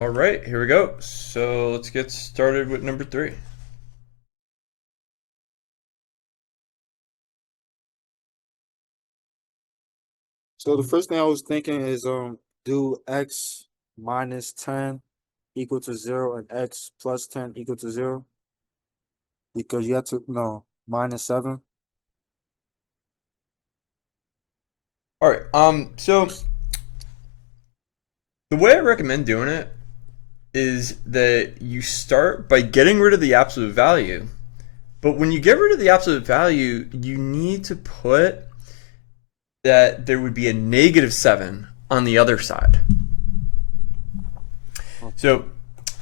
All right, here we go. So let's get started with number 3. So the first thing I was thinking is do x minus 10 equal to 0 and x plus 10 equal to 0 because you have to no minus 7. All right. So the way I recommend doing it is that you start by getting rid of the absolute value. But when you get rid of the absolute value, you need to put that there would be a -7 on the other side. So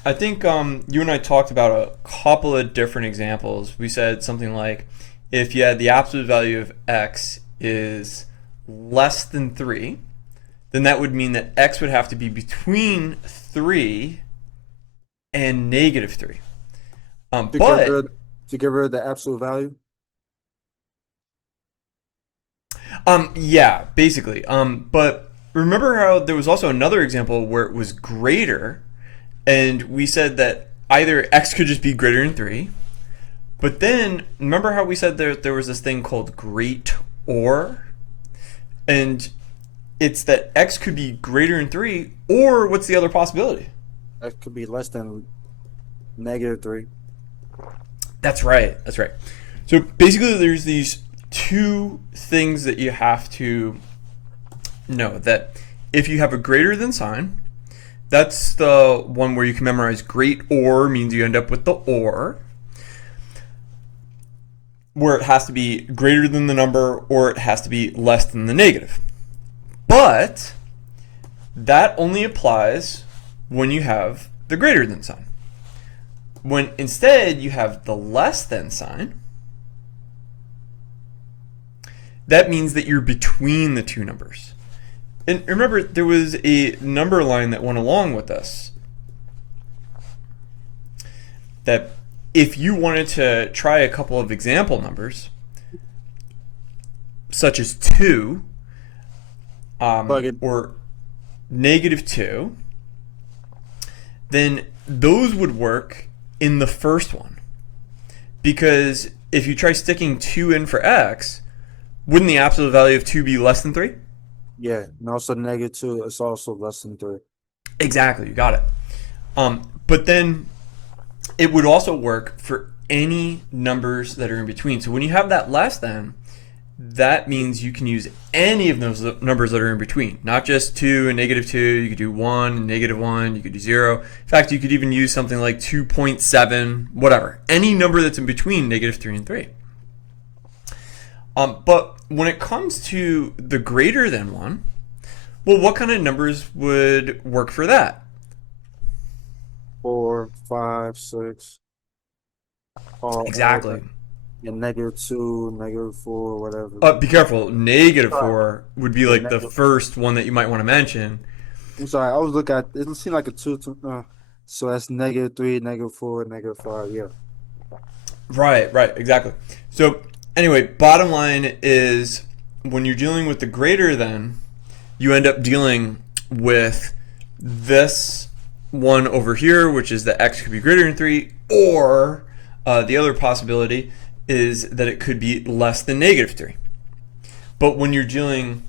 I think you and I talked about a couple of different examples. We said something like if you had the absolute value of x is less than 3, then that would mean that x would have to be between 3 and -3. To get But rid to get rid of the absolute value. yeah, basically. But remember how there was also another example where it was greater, and we said that either x could just be greater than 3, but then remember how we said there was this thing called great or, and it's that x could be greater than 3, or what's the other possibility? That could be less than -3. That's right. That's right. So basically, there's these two things that you have to know that if you have a greater than sign, that's the one where you can memorize great or means you end up with the or, where it has to be greater than the number or it has to be less than the negative. But that only applies when you have the greater than sign. When instead you have the less than sign, that means that you're between the two numbers. And remember, there was a number line that went along with this. That if you wanted to try a couple of example numbers, such as 2 Plug it. or -2, then those would work in the first one. Because if you try sticking 2 in for x, wouldn't the absolute value of 2 be less than 3? Yeah, and also -2 is also less than 3. Exactly, you got it. But then it would also work for any numbers that are in between. So when you have that less than, that means you can use any of those numbers that are in between, not just 2 and -2. You could do 1 and -1. You could do 0. In fact, you could even use something like 2.7, whatever. Any number that's in between -3 and 3. But when it comes to the greater than one, well, what kind of numbers would work for that? 4, 5, 6, all Exactly. and -2, -4, whatever. Be careful. Sorry. -4 would be Yeah, like the first one that you might want to mention. I'm sorry, I was looking at it seemed like a two, so that's -3, -4, -5. Yeah. Right, right, exactly. So, anyway, bottom line is when you're dealing with the greater than, you end up dealing with this one over here, which is that x could be greater than 3, or the other possibility is that it could be less than -3. But when you're dealing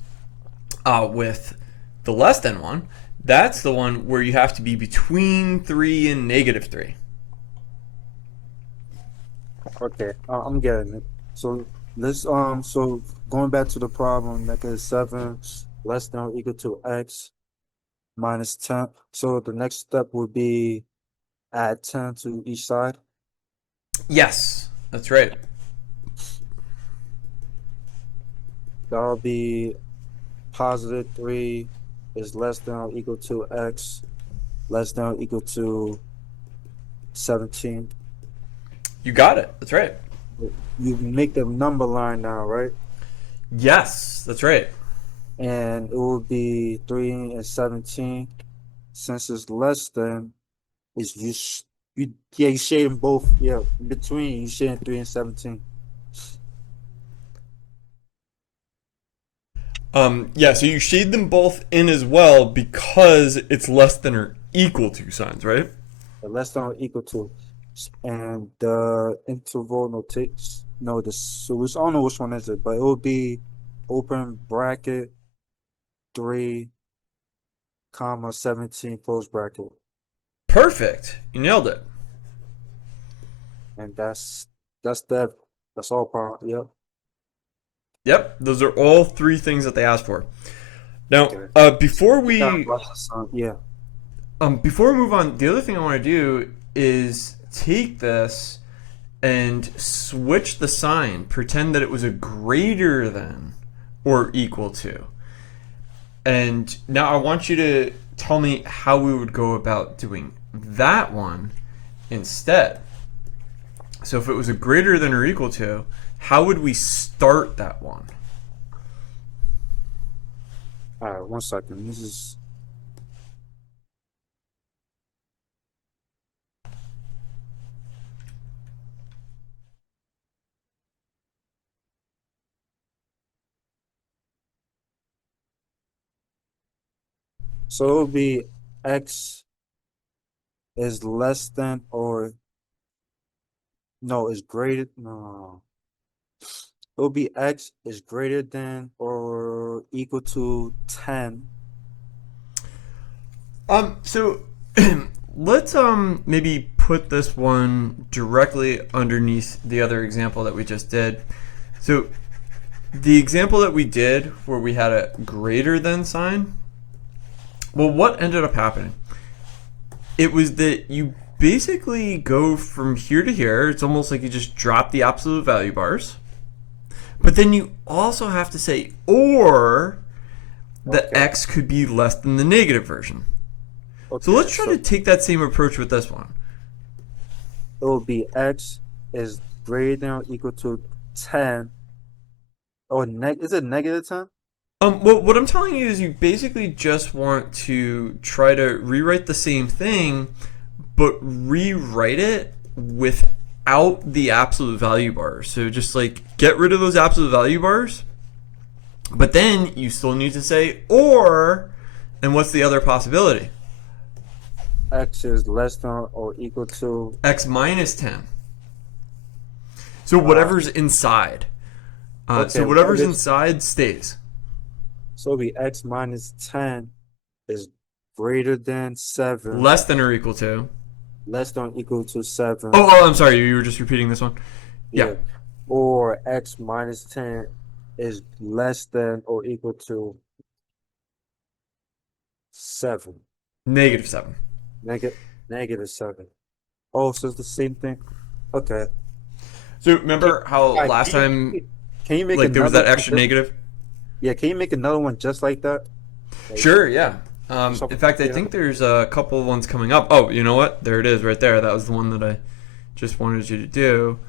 with the less than one, that's the one where you have to be between 3 and -3. Okay, I'm getting it. So let's so going back to the problem, -7 less than or equal to x minus 10. So the next step would be add 10 to each side. Yes, that's right. That'll be +3 is less than or equal to x less than or equal to 17. You got it. That's right. You make the number line now, right? Yes, that's right. And it will be 3 and 17. Since it's less than, is you shade them both. Yeah, in between you shade 3 and 17. Yeah, so you shade them both in as well because it's less than or equal to signs, right? less than or equal to, and the interval notates. No, the solution. I don't know which one is it, but it will be open bracket 3, comma 17 close bracket, Perfect. You nailed it. and that's that. That's all part. Yep. Yep, those are all three things that they asked for. Now, Okay. before You got we lots of some. Yeah. before we move on, the other thing I want to do is take this and switch the sign. Pretend that it was a greater than or equal to. And now I want you to tell me how we would go about doing that one instead. So if it was a greater than or equal to, how would we start that one? All right. 1 second. This is so it'll be x is less than or no is greater. No. It'll be x is greater than or equal to 10. So let's maybe put this one directly underneath the other example that we just did. So the example that we did where we had a greater than sign, well, what ended up happening? It was that you basically go from here to here. It's almost like you just drop the absolute value bars. But then you also have to say, or the Okay. x could be less than the negative version. So Okay. let's try So to take that same approach with this one. it will be x is greater than or equal to 10. Or is it negative 10? Well, what I'm telling you is you basically just want to try to rewrite the same thing, but rewrite it without the absolute value bars. So just like get rid of those absolute value bars, but then you still need to say or, and what's the other possibility? X is less than or equal to X minus 10. So uh whatever's inside. So okay, whatever's whatever. inside stays. So it'll be x minus 10 is greater than 7, Less than or equal to. less than or equal to 7. Oh, I'm sorry. You were just repeating this one. Yeah. Yeah. Or x minus 10 is less than or equal to 7. Negative 7. Negative negative 7. Oh, so it's the same thing. Okay. So Can, remember how all right, last time, can you make like, there was another that one extra just negative? yeah, can you make another one just like that? Like Sure, yeah. In something fact, I yeah. think there's a couple of ones coming up. Oh, you know what? There it is right there. That was the one that I just wanted you to do.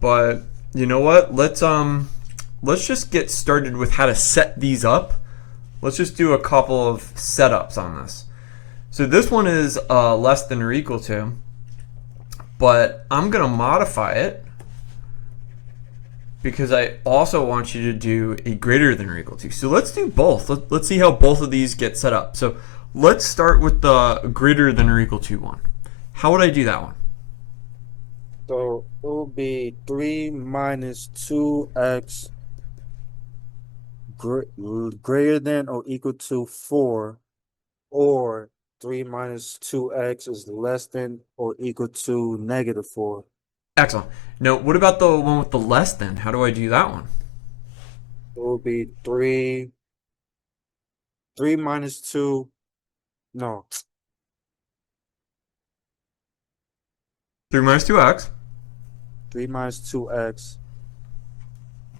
But you know what? Let's just get started with how to set these up. Let's just do a couple of setups on this. So this one is less than or equal to, but I'm gonna modify it because I also want you to do a greater than or equal to. So let's do both. Let's see how both of these get set up. So let's start with the greater than or equal to one. How would I do that one? So it will be 3 minus 2x greater than or equal to 4, or 3 minus 2x is less than or equal to negative 4. Excellent. Now, what about the one with the less than? How do I do that one? It will be 3 minus 2. No, 3 minus 2x. 3 minus 2x.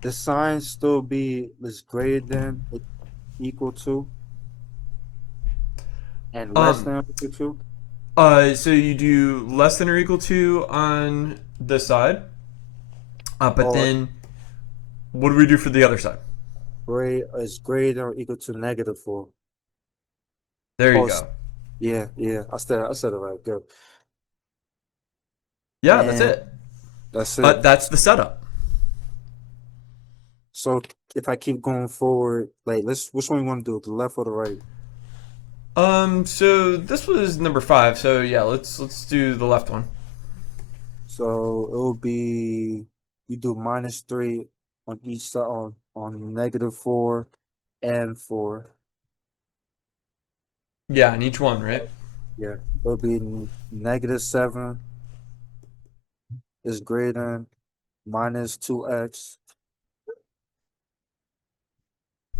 The sign still be is greater than equal to and less Um, than equal to. so you do less than or equal to on this side, but Or then what do we do for the other side? greater than or equal to negative 4. There you Oh, go. yeah, yeah. I said it right. Good. Yeah, that's And it. that's it. That's the setup. So if I keep going forward, like which one you want to do, the left or the right? So this was number 5. So yeah, let's do the left one. So it will be you do -3 on each side on -4 and 4. Yeah, on each one, right? Yeah, it'll be -7 is greater than -2x.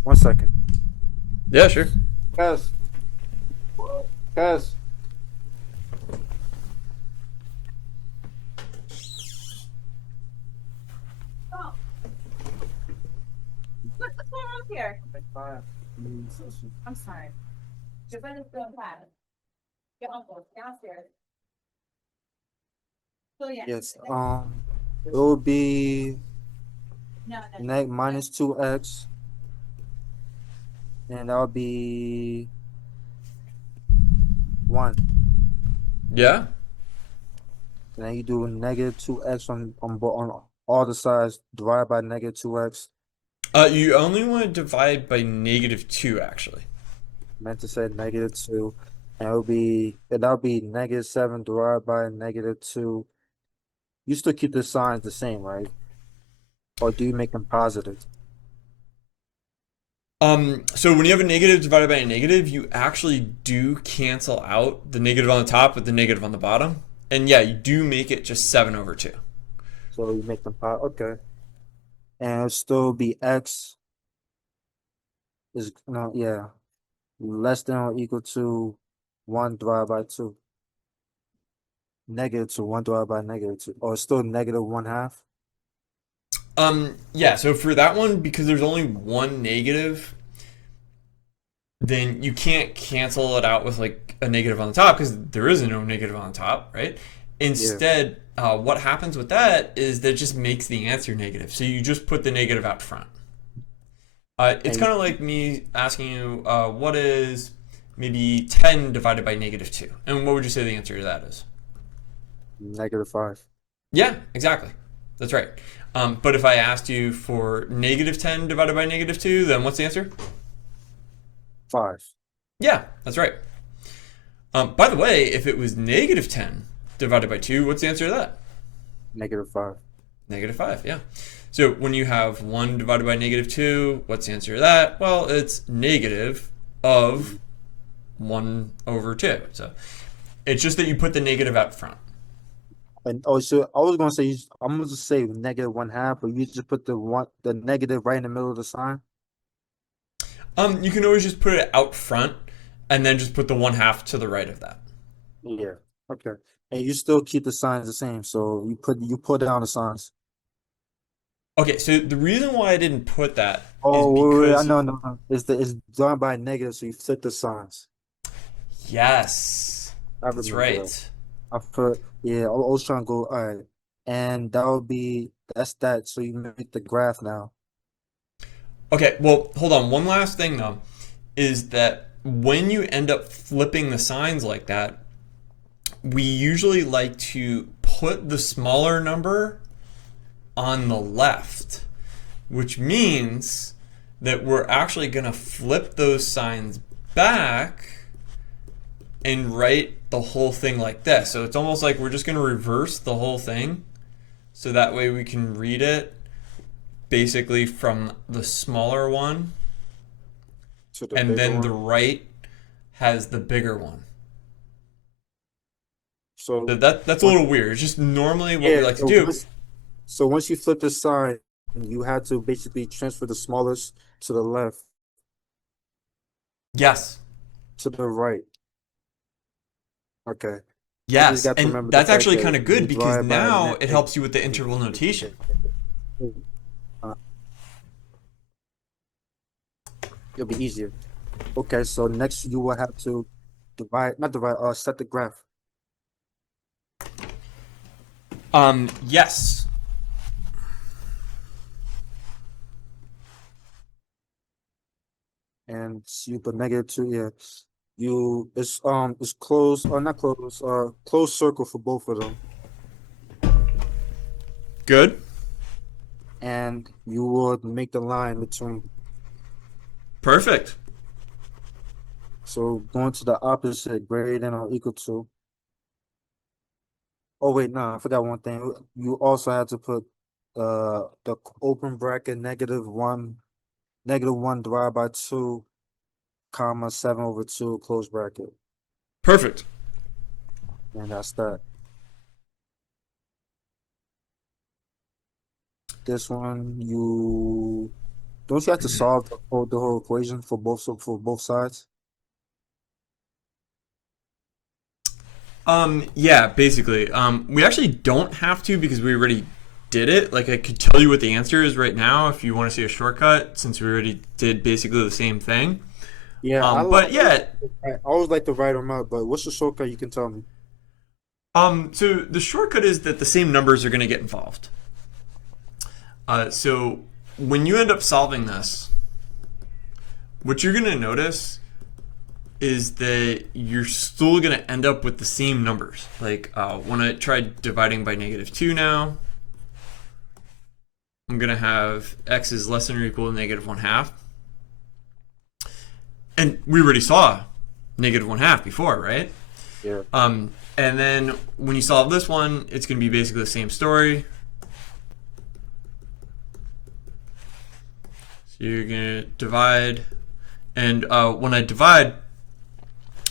1 second. Yeah, sure. Guys, guys. Oh, what's going on here? Fine. I'm sorry. Giovanna's doing bad. Your uncle downstairs. So yeah. Yes. It will be No, no. -2x, and that'll be 1. Yeah. And then you do -2x on all the sides, divided by -2x. You only want to divide by -2, actually. Meant to say -2, and that'll be -7 divided by -2. You still keep the signs the same, right? Or do you make them positive? So when you have a negative divided by a negative, you actually do cancel out the negative on the top with the negative on the bottom. And yeah, you do make it just 7 over 2. So you make them positive. Okay. And it'll still be x is no, yeah, less than or equal to 1 divided by 2. -2, 1 divided by -2. Or it's still -1/2. Yeah, so for that one, because there's only one negative, then you can't cancel it out with like a negative on the top because there is no negative on the top, right? Yeah. Instead, what happens with that is that it just makes the answer negative. So you just put the negative out front. It's And kind of like me asking you, what is maybe 10 divided by -2? And what would you say the answer to that is? -5. Yeah, exactly. That's right. But if I asked you for -10 divided by -2, then what's the answer? 5. Yeah, that's right. By the way, if it was -10 divided by 2, what's the answer to that? -5. -5, yeah. So when you have 1 divided by -2, what's the answer to that? Well, it's negative of 1 over 2. So it's just that you put the negative out front. And oh, so I was gonna say I'm gonna just say -1/2, but you just put the negative right in the middle of the sign. You can always just put it out front and then just put the 1/2 to the right of that. Yeah. Okay. And you still keep the signs the same. So you put down the signs. Okay, so the reason why I didn't put that is Oh, wait, because no, no, no. It's done by negative, so you flip the signs. yes, I that's remember that. right. Yeah, I was trying to go, all right. And that's that. So you make the graph now. Okay, well, hold on. One last thing though is that when you end up flipping the signs like that, we usually like to put the smaller number on the left, which means that we're actually going to flip those signs back and write the whole thing like this. So it's almost like we're just going to reverse the whole thing so that way we can read it basically from the smaller one, To the and bigger then the one. right has the bigger one. So So that's a once, little weird. It's just normally what we yeah, like to do. so once you flip the sign, you had to basically transfer the smallest to the left, Yes. to the right. Okay. I just Yes. got to And remember the that's fact actually that kind of you good because divide by now it helps you with the interval notation. uh, it'll be easier. Okay, so next you will have to not divide, set the graph. Yes. And you put -2, yeah. It's closed or not closed, closed circle for both of them. Good. And you would make the line between. Perfect. So going to the opposite, greater than or equal to. Oh wait, no, I forgot one thing. You also had to put the open bracket -1 divided by 2, comma 7/2 close bracket. Perfect. And that's that. This one you don't you have to solve the whole equation for both sides? Yeah, basically. We actually don't have to because we already did it. Like I could tell you what the answer is right now if you want to see a shortcut, since we already did basically the same thing. Yeah, But yeah, I always like to write them out, but what's the shortcut you can tell me? so the shortcut is that the same numbers are going to get involved. So when you end up solving this, what you're going to notice is that you're still going to end up with the same numbers. Like when I try dividing by -2 now, I'm going to have x is less than or equal to -1/2. And we already saw -1/2 before, right? Yeah. And then when you solve this one, it's going to be basically the same story. So you're going to divide. And when I divide,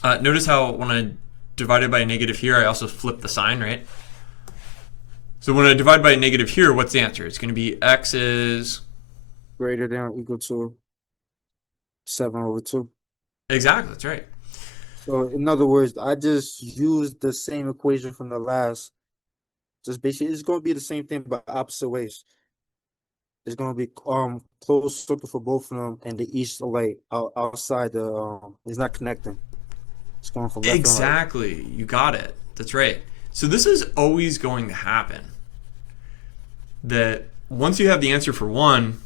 notice how when I divided by a negative here, I also flip the sign, right? So when I divide by a negative here, what's the answer? It's going to be x is... Greater than or equal to 7/2. Exactly, that's right. So in other words, I just used the same equation from the last. Just basically, it's going to be the same thing but opposite ways. It's going to be closed circle for both of them, and the east like outside the it's not connecting. It's going from left and right. Exactly, you got it. That's right. So this is always going to happen. That once you have the answer for one,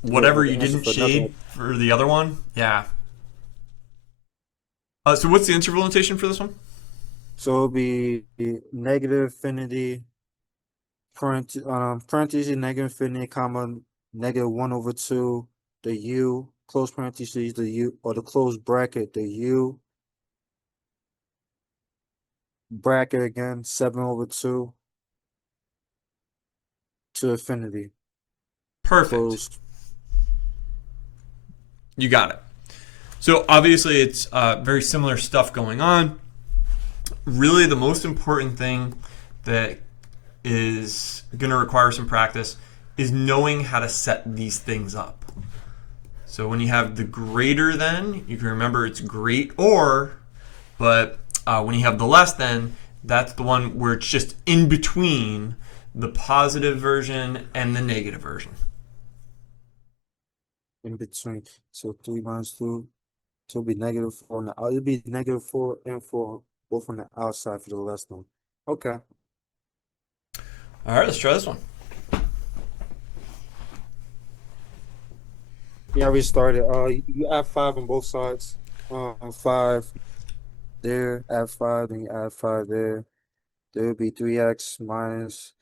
whatever The you answer didn't for another. shade for the other one, yeah. So what's the interval notation for this one? So it'll be negative infinity, parentheses, negative infinity, comma, -1/2, the u, close parentheses, the u, or the closed bracket, the u, bracket again, 7/2 to infinity, Perfect. close. You got it. So obviously it's very similar stuff going on. Really the most important thing that is going to require some practice is knowing how to set these things up. So when you have the greater than, you can remember it's great or, but when you have the less than, that's the one where it's just in between the positive version and the negative version. In between. So 3 minus 2, so it'll be -4 on the it'll be -4 and 4 both on the outside for the less one. Okay. All right, let's try this one. Yeah, we started. You add 5 on both sides. 5 there, add 5, then you add 5 there. There would be 3x minus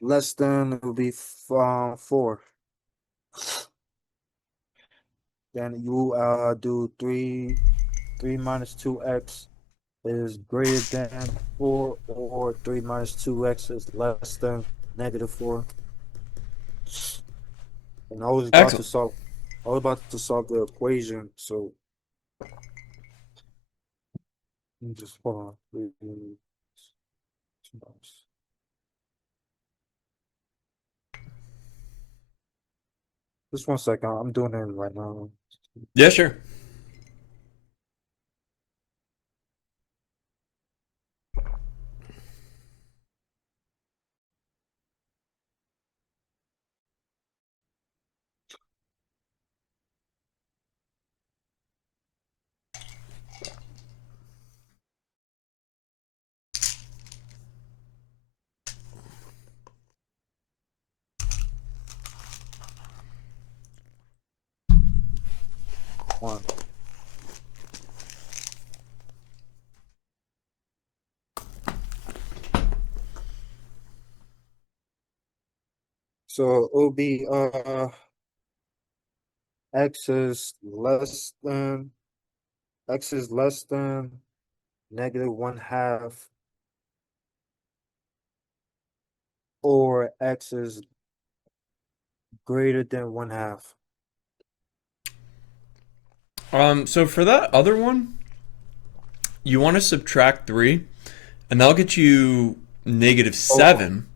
less than it would be 4. Then you do 3 minus 2x is greater than 4, or 3 minus 2x is less than -4. And Excellent. I was about to solve the equation, so let me just hold on. Just 1 second, I'm doing it right now. Yeah, sure. One. So it'll be x is less than x is less than negative one half, or x is greater than one half. So for that other one, you want to subtract 3, and that'll get you negative Oh, 7.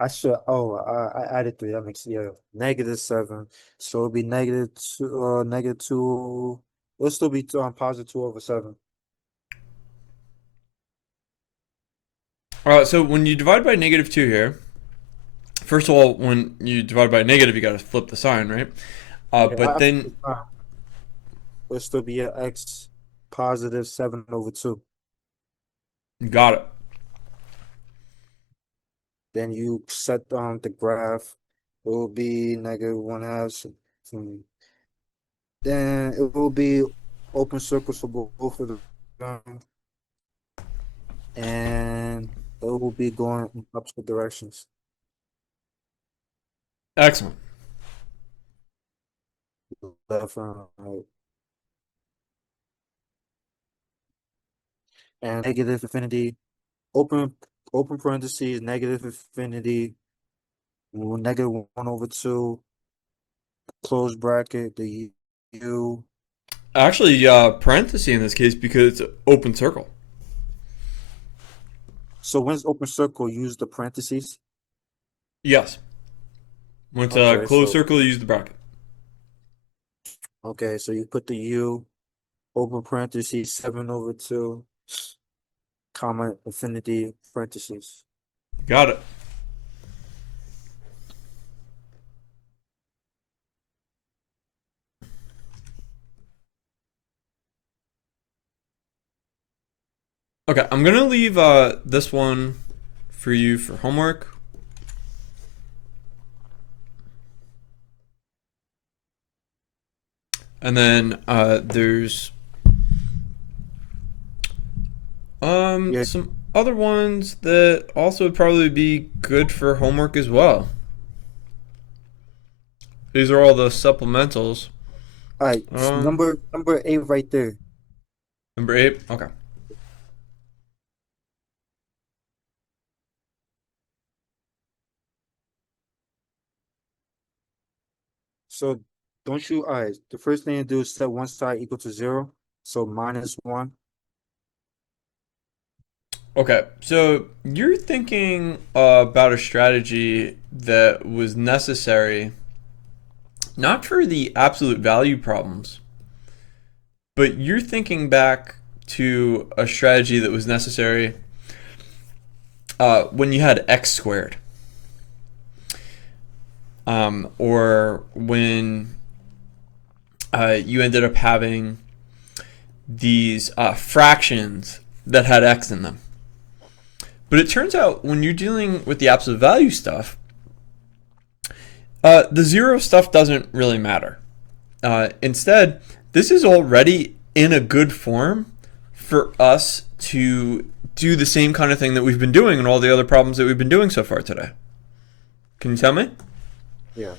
I should. Oh, I added three. That makes, yeah, negative seven. So it'll be negative two. Negative two. It'll still be positive 2/7. So when you divide by negative 2 here, first of all, when you divide by negative, you got to flip the sign, right? Yeah, But after then, the time, it'll still be a x positive 7/2. got it. Then you set the graph. It will be negative one half. Then it will be open circles for both of them, and it will be going in opposite directions. Excellent. Left and right. And negative infinity, open open parentheses, negative infinity, negative 1/2, close bracket, the u. Actually, parenthesis in this case because it's open circle. So when's open circle, use the parentheses? Yes. When it's a Okay, closed so circle, you use the bracket. so you put the u, open parentheses, 7/2, comma, infinity, parentheses. Got it. Okay, I'm gonna leave this one for you for homework. And then there's Yeah, some other ones that also would probably be good for homework as well. These are all the supplementals. all right, Um, number 8 right there. Number 8. Okay. So don't you, all right, the first thing to do is set one side equal to 0, so -1. Okay. So you're thinking about a strategy that was necessary not for the absolute value problems, but you're thinking back to a strategy that was necessary when you had x squared, or when you ended up having these fractions that had x in them. But it turns out when you're dealing with the absolute value stuff, the zero stuff doesn't really matter. Instead, this is already in a good form for us to do the same kind of thing that we've been doing in all the other problems that we've been doing so far today. Can you tell me? Yeah.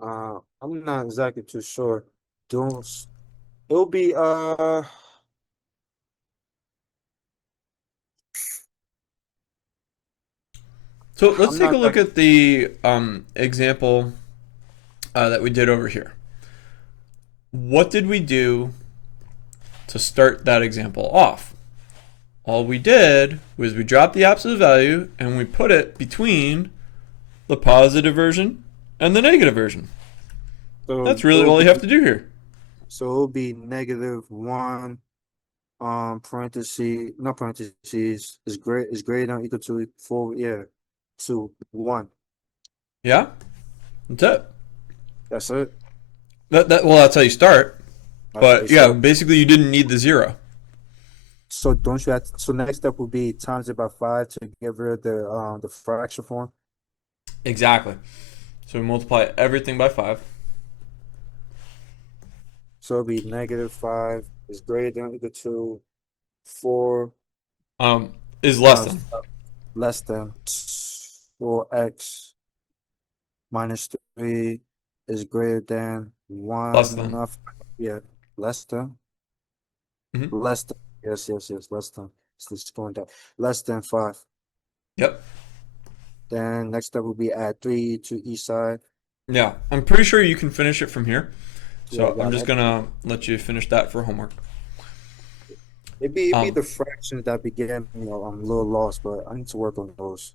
I'm not exactly too sure. Don't it'll be So let's I'm take a not look like at the example that we did over here. What did we do to start that example off? All we did was we dropped the absolute value and we put it between the positive version and the negative version. so That's really it'll all you have be to do here. -1 parentheses, not parentheses, is greater than or equal to 4, yeah, to 1. Yeah, that's it. That's it. Well, that's how you start. That's how you But yeah, start. basically you didn't need the zero. So don't you have so next step would be times it by 5 to get rid of the fraction form. Exactly. So we multiply everything by 5. So it'll be -5 is greater than or equal to 4 Is less times than. less than 4x minus 3 is greater than Less One, than. yeah, less than, Hmm. less than, yes, less than. So it's going down. Less than 5. Yep. Then next step will be add 3 to each side. Yeah, I'm pretty sure you can finish it from here. Yeah, I So I'm got just it. gonna let you finish that for homework. It'd be Um, the fractions that began, I'm a little lost, but I need to work on those.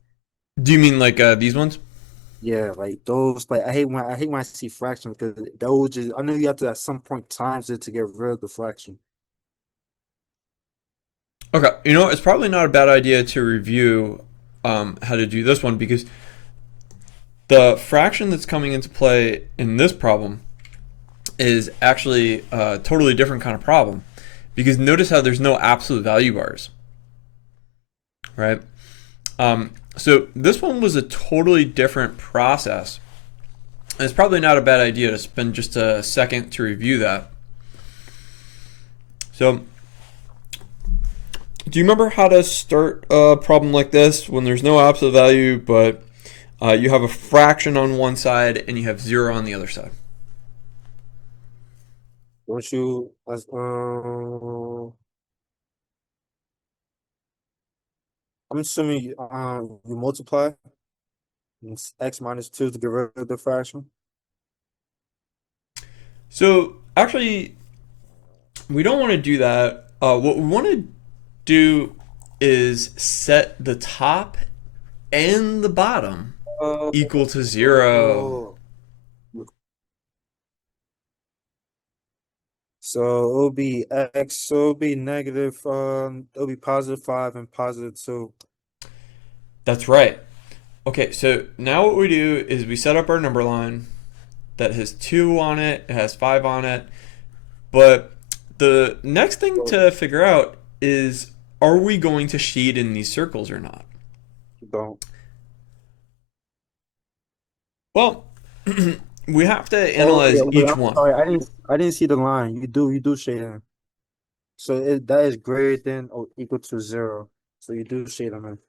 do you mean like these ones? Yeah, like those, like I hate when I see fractions because those just I know you have to at some point times it to get rid of the fraction. Okay, you know, it's probably not a bad idea to review how to do this one because the fraction that's coming into play in this problem is actually a totally different kind of problem. Because notice how there's no absolute value bars, right? So this one was a totally different process. And it's probably not a bad idea to spend just a second to review that. So, do you remember how to start a problem like this when there's no absolute value, but you have a fraction on one side and you have 0 on the other side? Don't you as I'm assuming you multiply it's x minus 2 to get rid of the fraction. So, actually, we don't want to do that. What we want to do is set the top and the bottom equal to 0. Oh. So it'll be x, so it'll be negative, it'll be positive 5 and positive 2. That's right. Okay, so now what we do is we set up our number line that has 2 on it, it has 5 on it, but the next thing to figure out is, are we going to shade in these circles or not? Don't. Well, we have to Oh yeah, analyze wait, each I'm one. sorry. I didn't see the line. You do shade. So that is greater than or equal to 0. So you do shade them in.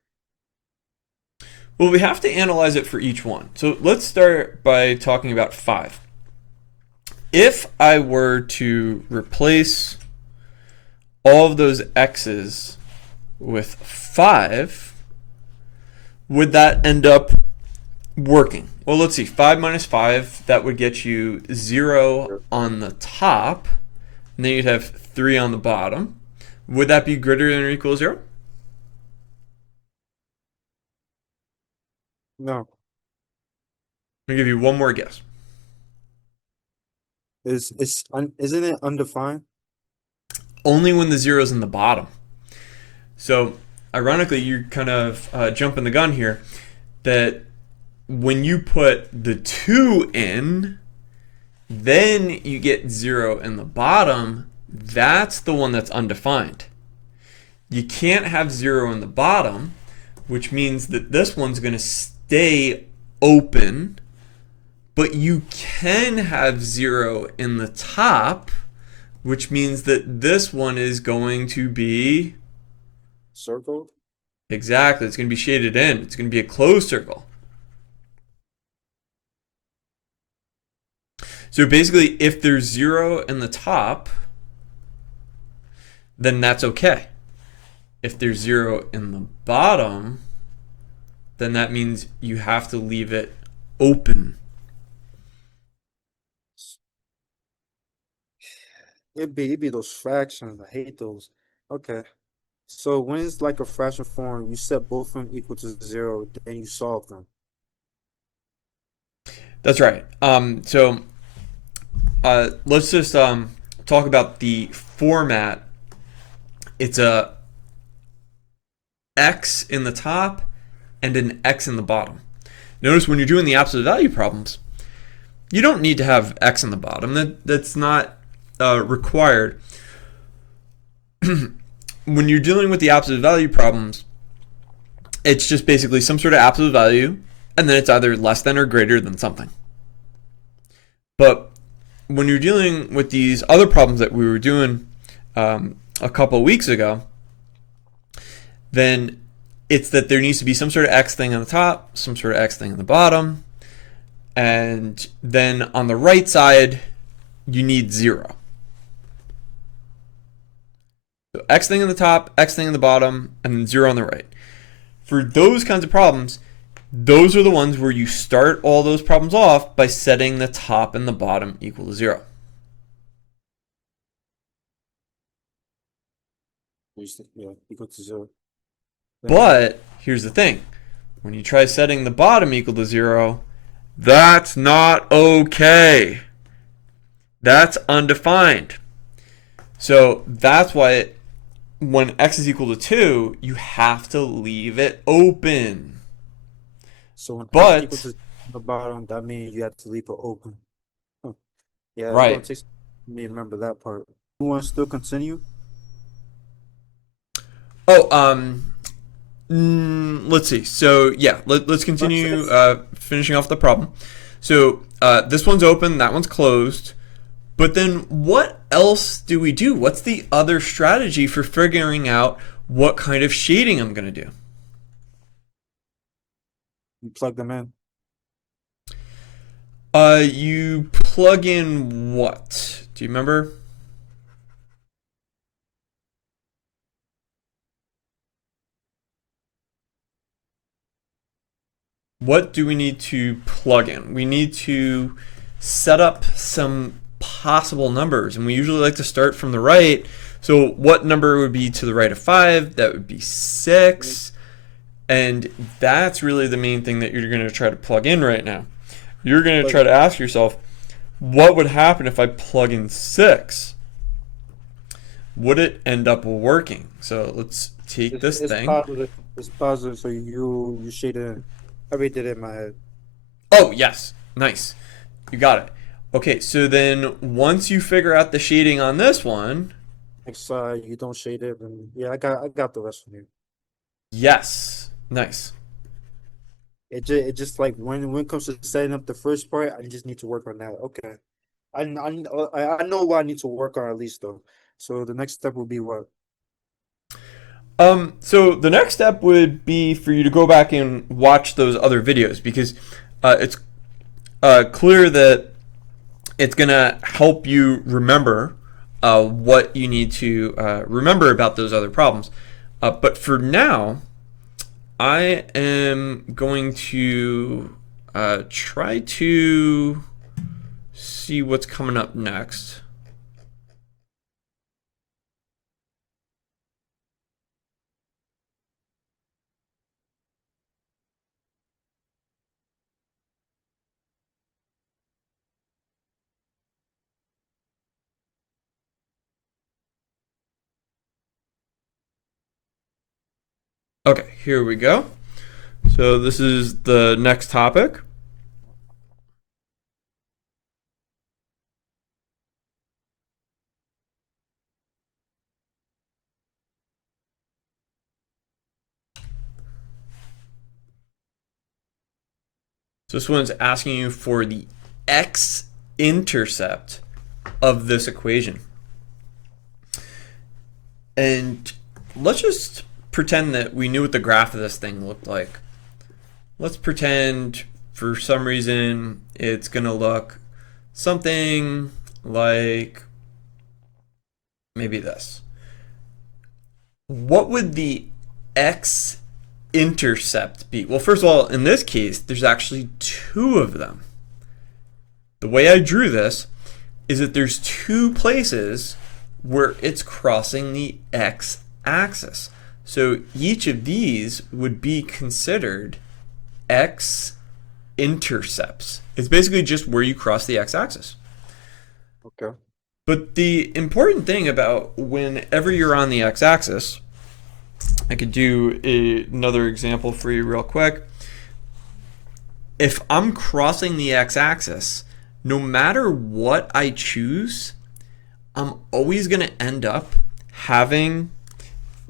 Well, we have to analyze it for each one. So let's start by talking about 5. If I were to replace all of those x's with 5, would that end up working? Well, let's see. 5 minus 5, that would get you 0 on the top, and then you'd have 3 on the bottom. Would that be greater than or equal to 0? No, I'll give you one more guess. isn't it undefined? Only when the 0 is in the bottom. So, ironically, you're kind of jumping the gun here that when you put the 2 in, then you get 0 in the bottom. That's the one that's undefined. You can't have 0 in the bottom, which means that this one's going to stay open, but you can have 0 in the top, which means that this one is going to be Circled? exactly, it's going to be shaded in. It's going to be a closed circle. So basically, if there's 0 in the top, then that's okay. If there's 0 in the bottom, then that means you have to leave it open. It'd be those fractions. I hate those. Okay. So when it's like a fraction form, you set both of them equal to 0, then you solve them. That's right. Let's just talk about the format. It's a x in the top and an x in the bottom. Notice when you're doing the absolute value problems, you don't need to have x in the bottom. That's not required. When you're dealing with the absolute value problems, it's just basically some sort of absolute value, and then it's either less than or greater than something. But when you're dealing with these other problems that we were doing a couple of weeks ago, then it's that there needs to be some sort of x thing on the top, some sort of x thing on the bottom, and then on the right side, you need 0. So x thing on the top, x thing on the bottom, and then 0 on the right. For those kinds of problems, those are the ones where you start all those problems off by setting the top and the bottom equal to 0. Yeah, equal to 0. But here's the thing. When you try setting the bottom equal to 0, that's not okay. That's undefined. So that's why when x is equal to 2, you have to leave it open. So when But x equals to the bottom, that means you have to leave it open. Huh. Yeah, it's right. gonna take me to remember that part. You want to still continue? Oh, let's see. So yeah, let's continue finishing off the problem. So this one's open, that one's closed. But then what else do we do? What's the other strategy for figuring out what kind of shading I'm going to do? You plug them in. You plug in what? Do you remember? What do we need to plug in? We need to set up some possible numbers, and we usually like to start from the right. So what number would be to the right of 5? That would be 6. And that's really the main thing that you're going to try to plug in right now. You're going to try to ask yourself, what would happen if I plug in 6? Would it end up working? So let's take this thing. Positive. It's positive, so you shade it in. I already did it in my head. Oh, yes. Nice. You got it. Okay, so then once you figure out the shading on this one, Next side, you don't shade it, and yeah, I got the rest from you. yes. Nice. It just like when it comes to setting up the first part, I just need to work on that. Okay, I know what I need to work on at least though. So the next step will be what? So the next step would be for you to go back and watch those other videos, because it's clear that it's gonna help you remember what you need to remember about those other problems. But for now, I am going to try to see what's coming up next. Okay, here we go. So this is the next topic. So this one's asking you for the x-intercept of this equation. And let's just pretend that we knew what the graph of this thing looked like. Let's pretend for some reason it's going to look something like maybe this. What would the x-intercept be? Well, first of all, in this case, there's actually 2 of them. The way I drew this is that there's 2 places where it's crossing the x-axis. So each of these would be considered x-intercepts. It's basically just where you cross the x-axis. Okay. But the important thing about whenever you're on the x-axis, I could do another example for you real quick. If I'm crossing the x-axis, no matter what I choose, I'm always going to end up having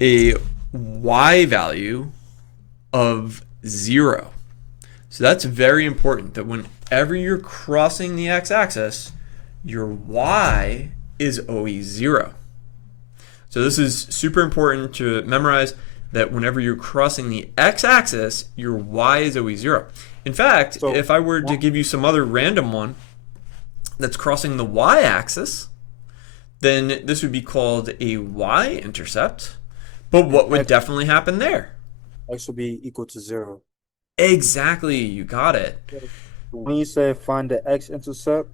a y value of 0. So that's very important, that whenever you're crossing the x-axis, your y is always 0. So this is super important to memorize, that whenever you're crossing the x-axis, your y is always 0. In fact, if I were to give you some other random one, that's crossing the y-axis, then this would be called a y-intercept. But what would definitely happen there? X will be equal to 0. Exactly, you got it. When you say find the x-intercept,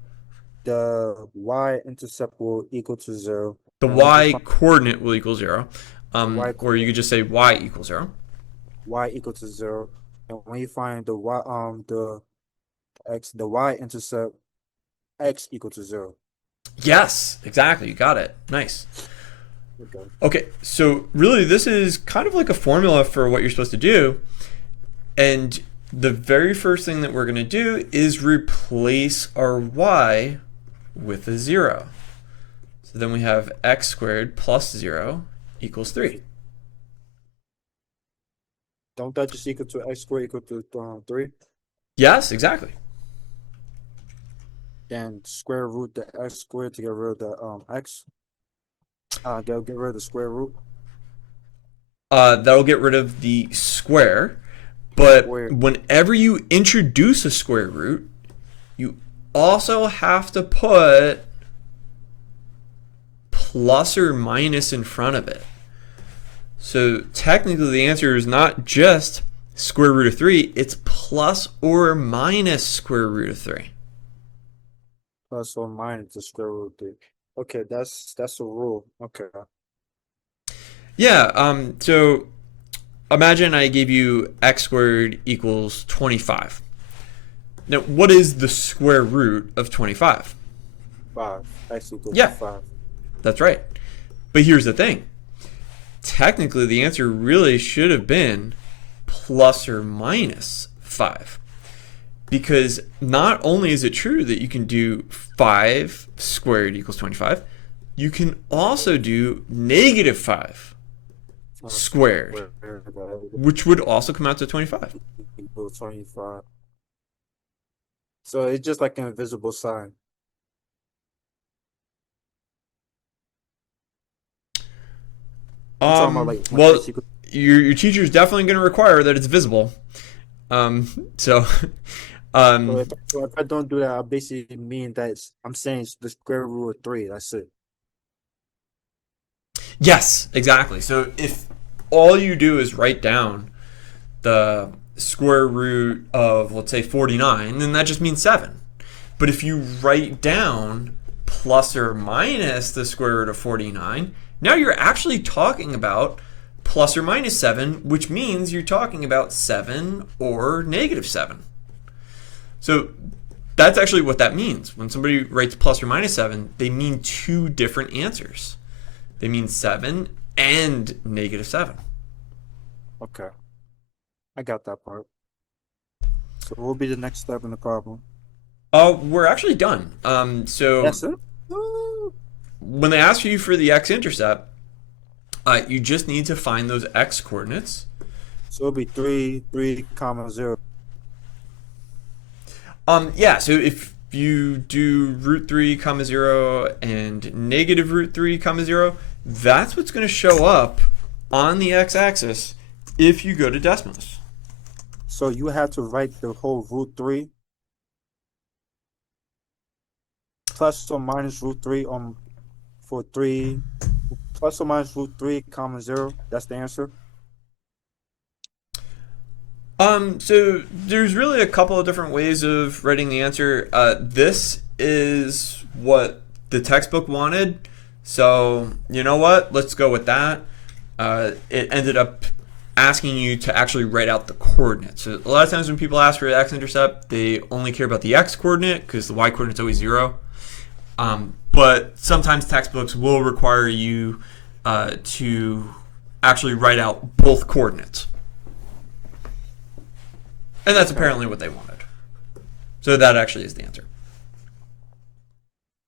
the y-intercept will equal to 0. The And when you y find coordinate will equal 0. y Or you could just say y equals 0. y equal to 0, and when you find the the y-intercept, x equal to 0. Yes, exactly, you got it. Nice. Okay. Okay, so really this is kind of like a formula for what you're supposed to do. And the very first thing that we're going to do is replace our y with a 0. So then we have x squared plus 0 equals 3. Don't that just equal to x squared equal to 3? Yes, exactly. Then square root the x squared to get rid of the x. Get rid of the square root. That'll get rid of the square. But Square. whenever you introduce a square root, you also have to put plus or minus in front of it. So technically the answer is not just square root of 3, it's plus or minus square root of 3. Plus or minus the square root of 3. Okay, that's a rule. Okay. Yeah, so imagine I gave you x squared equals 25. Now, what is the square root of 25? 5. X equals Yeah. 5. That's right. But here's the thing. Technically, the answer really should have been plus or minus 5. Because not only is it true that you can do 5 squared equals 25, you can also do negative 5 squared, which would also come out to 25. Equals 25. So it's just like an invisible sign. I'm talking about like when Well, x equals your teacher is definitely going to require that it's visible. So, So if I don't do that, I basically mean that I'm saying it's the square root of 3. That's it. yes, exactly. So if all you do is write down the square root of, let's say, 49, then that just means 7. But if you write down plus or minus the square root of 49, now you're actually talking about plus or minus 7, which means you're talking about 7 or negative 7. So that's actually what that means. When somebody writes plus or minus 7, they mean two different answers. They mean 7 and negative 7. Okay. I got that part. So what will be the next step in the problem? We're actually done. So That's it? Woo! when they ask you for the x-intercept, you just need to find those x coordinates. So it'll be 3, comma 0. Yeah, so if you do root 3 comma 0 and negative root 3 comma 0, that's what's going to show up on the x-axis if you go to decimals. So you have to write the whole root 3 plus or minus root 3 for 3 plus or minus root 3 comma 0. That's the answer. So there's really a couple of different ways of writing the answer. This is what the textbook wanted, so you know what? Let's go with that. It ended up asking you to actually write out the coordinates. So a lot of times when people ask for the x-intercept, they only care about the x-coordinate because the y-coordinate's always 0. But sometimes textbooks will require you to actually write out both coordinates. And that's apparently what they wanted. So that actually is the answer.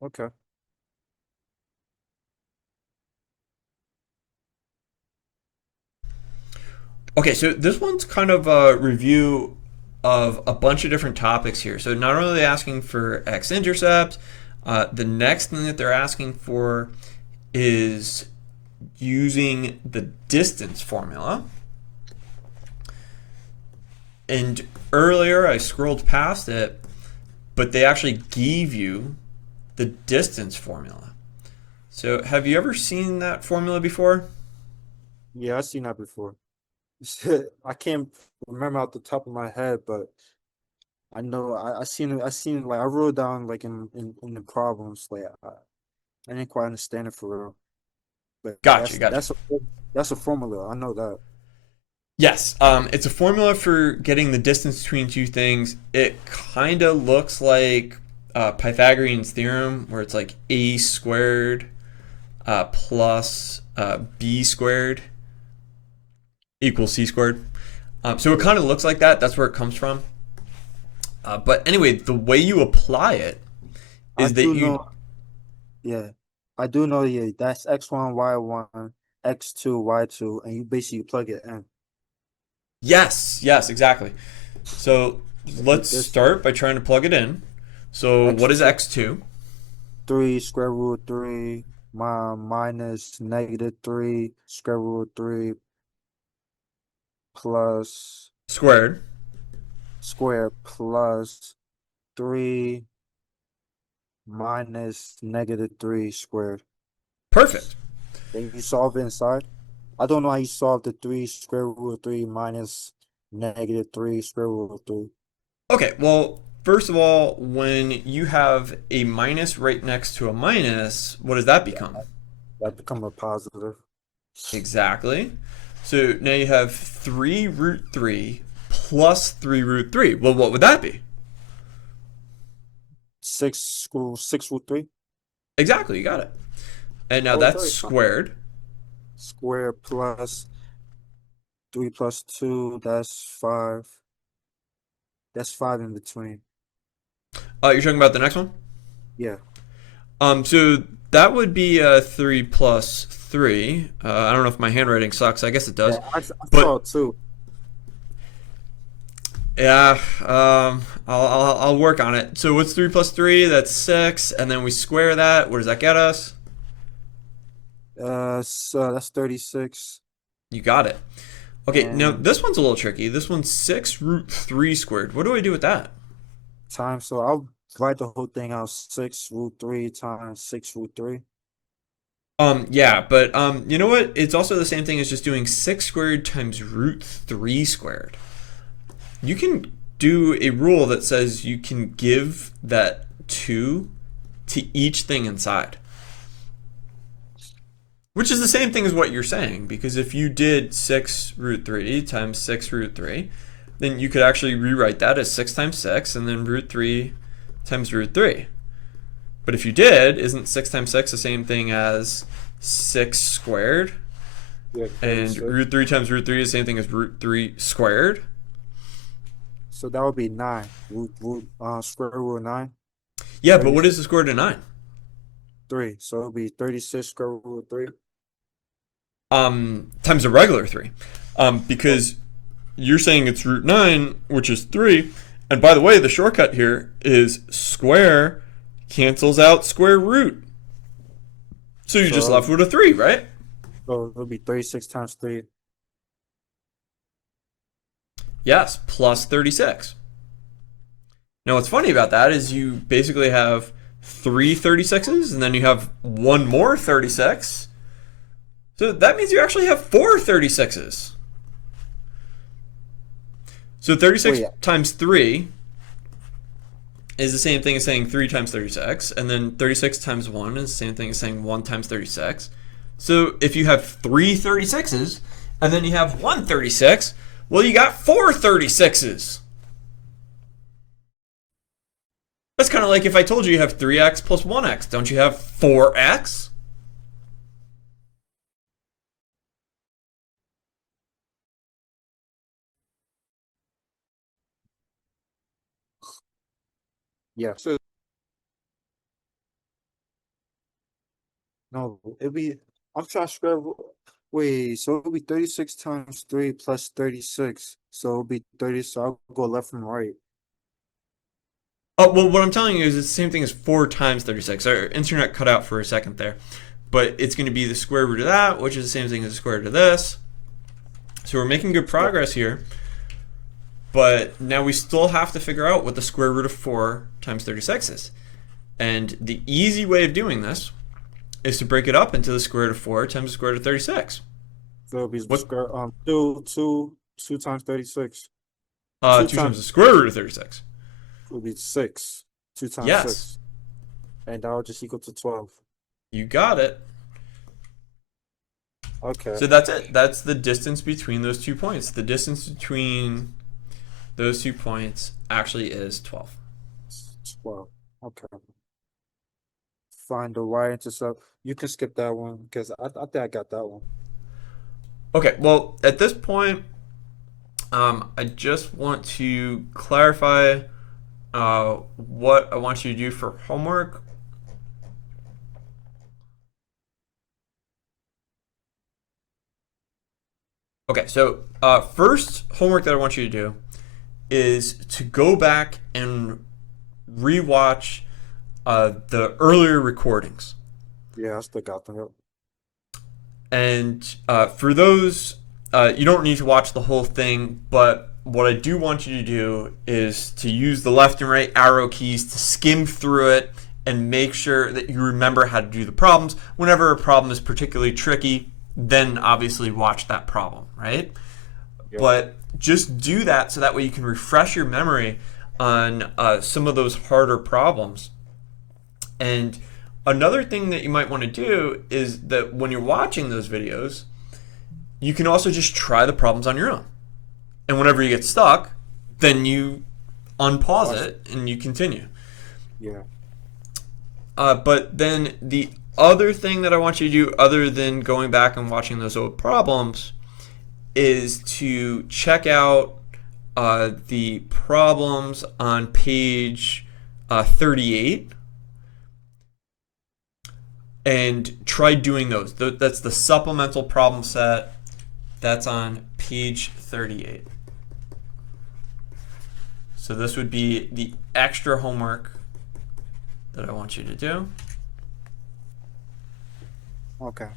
Okay. Okay, so this one's kind of a review of a bunch of different topics here. So not only are they asking for x-intercept, the next thing that they're asking for is using the distance formula. And earlier I scrolled past it, but they actually gave you the distance formula. So have you ever seen that formula before? Yeah, I've seen that before. I can't remember out the top of my head, but I know I seen it. I seen it, like I wrote down like in the problems. Like I didn't quite understand it for real. But Gotcha, gotcha. that's a formula. I know that. Yes, it's a formula for getting the distance between two things. It kind of looks like Pythagorean's theorem, where it's like a squared plus b squared equals c squared. So it kind of looks like that. That's where it comes from. But anyway, the way you apply it I is that do you. know. Yeah, I do know. Yeah, that's x1, y1, x2, y2, and you basically plug it in. Yes, yes, exactly. So Like let's this start by trying to plug it in. So what is x2, x2? 3 square root 3, minus negative 3 square root 3 plus Squared. square plus 3 minus negative 3 squared. Perfect. Then you solve it inside. I don't know how you solve the 3 square root of 3 minus negative 3 square root of 3. Okay, well, first of all, when you have a minus right next to a minus, what does that become? That become a positive. Exactly. So now you have 3 root 3 plus 3 root 3. Well, what would that be? 6 root 3. Exactly, you got it. And now Oh, it's that's already squared. square plus 3 plus 2, that's 5. That's 5 in between. You're talking about the next one? Yeah. So that would be 3 plus 3. I don't know if my handwriting sucks. I guess it does. Yeah, I But saw it too. yeah, I'll work on it. So what's 3 plus 3? That's 6. And then we square that. What does that get us? So that's 36. You got it. Okay, now And this one's a little tricky. This one's 6 root 3 squared. What do I do with that? times, so I'll write the whole thing out. 6 root 3 times 6 root 3. Yeah, but you know what? It's also the same thing as just doing 6 squared times root 3 squared. You can do a rule that says you can give that 2 to each thing inside. Which is the same thing as what you're saying, because if you did 6 root 3 times 6 root 3, then you could actually rewrite that as 6 times 6 and then root 3 times root 3. But if you did, isn't 6 times 6 the same thing as 6 squared? Yeah, And 36. root 3 times root 3 is the same thing as root 3 squared? So that would be 9. Square root of 9. Yeah, but what is the square root of 9? 3. So it'll be 36 square root of 3. Times a regular 3. Because you're saying it's root 9, which is 3. And by the way, the shortcut here is square cancels out square root. So you're just left with a 3, right? So it'll be 36 times 3. Yes, plus 36. Now what's funny about that is you basically have 3 36s, and then you have one more 36. So that means you actually have 4 36s. So 36 times 3 is the same thing as saying 3 times 36, and then 36 times 1 is the same thing as saying 1 times 36. So if you have 3 36s, and then you have 1 36, well, you got 4 36s. That's kind of like if I told you have 3x plus 1x. Don't you have 4x? Yeah. So no, it'll be. I'm trying to square. Wait, so it'll be 36 times 3 plus 36. So it'll be 30. So I'll go left from right. Oh, well, what I'm telling you is it's the same thing as 4 times 36. Our internet cut out for a second there. But it's going to be the square root of that, which is the same thing as the square root of this. So we're making good progress here. But now we still have to figure out what the square root of 4 times 36 is. And the easy way of doing this is to break it up into the square root of 4 times the square root of 36. So it'll be What? square, two times 36. 2 Two times times the square root of 36. will be 6. 2 times Yes. 6. And that will just equal to 12. You got it. Okay. So that's it. That's the distance between those 2 points. The distance between those 2 points actually is 12. 12. Okay. Find the y-intercept. You can skip that one because I think I got that one. Okay, well, at this point, I just want to clarify what I want you to do for homework. Okay, so first homework that I want you to do is to go back and rewatch the earlier recordings. Yeah, I still got that. And for those, you don't need to watch the whole thing, but what I do want you to do is to use the left and right arrow keys to skim through it and make sure that you remember how to do the problems. Whenever a problem is particularly tricky, then obviously watch that problem, right? Yep. But just do that so that way you can refresh your memory on some of those harder problems. And another thing that you might want to do is that when you're watching those videos, you can also just try the problems on your own. And whenever you get stuck, then you unpause it and you continue. Yeah. But then the other thing that I want you to do, other than going back and watching those old problems, is to check out the problems on page 38 and try doing those. That's the supplemental problem set. That's on page 38. So this would be the extra homework that I want you to do. Okay.